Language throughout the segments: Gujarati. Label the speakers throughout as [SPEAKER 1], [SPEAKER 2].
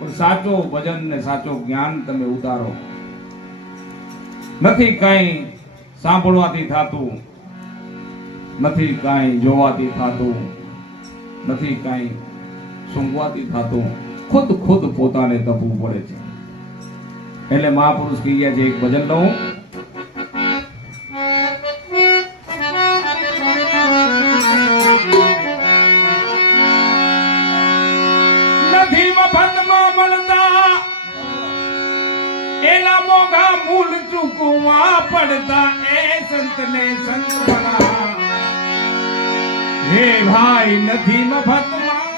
[SPEAKER 1] પણ સાચો ભજન ને સાચો જ્ઞાન તમે ઉતારો. નથી કઈ સાંભળવાથી થાતું, નથી કાંઈ જોવાથી થાતું, નથી કાંઈ સૂંઘવાથી થતું. ખુદ ખુદ પોતાને તપવું પડે છે. એટલે મહાપુરુષ કહી ગયા છે, એક ભજન લઉં. મફતમાં મળતા. એના મોઘા મૂળ ચૂકવા પડતા. એ સંતને સંત બના હે ભાઈ નથી મફતમાં.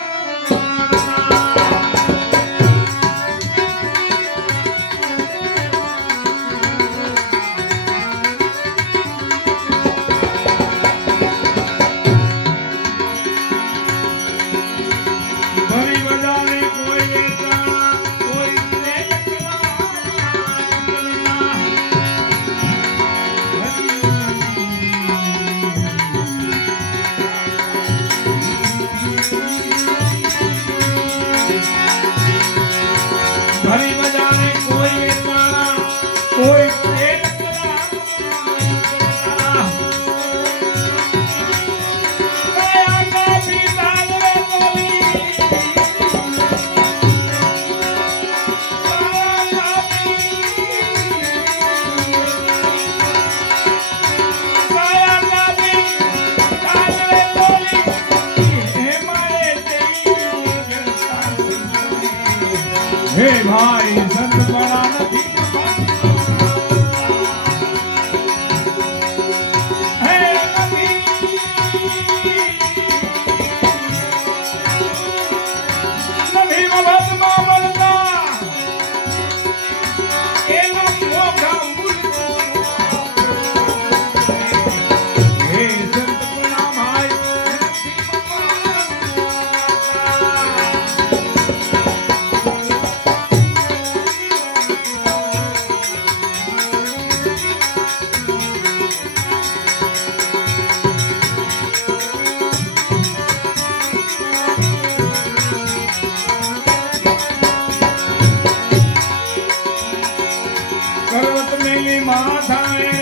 [SPEAKER 1] हरी बजा હે ભાઈ સંત પર્વત મેલી માથાયા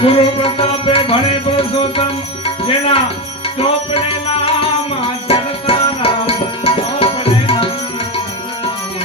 [SPEAKER 1] ગુરુ પ્રતાપે ભણે પુરુષોત્તમ જેના ચોપડેલા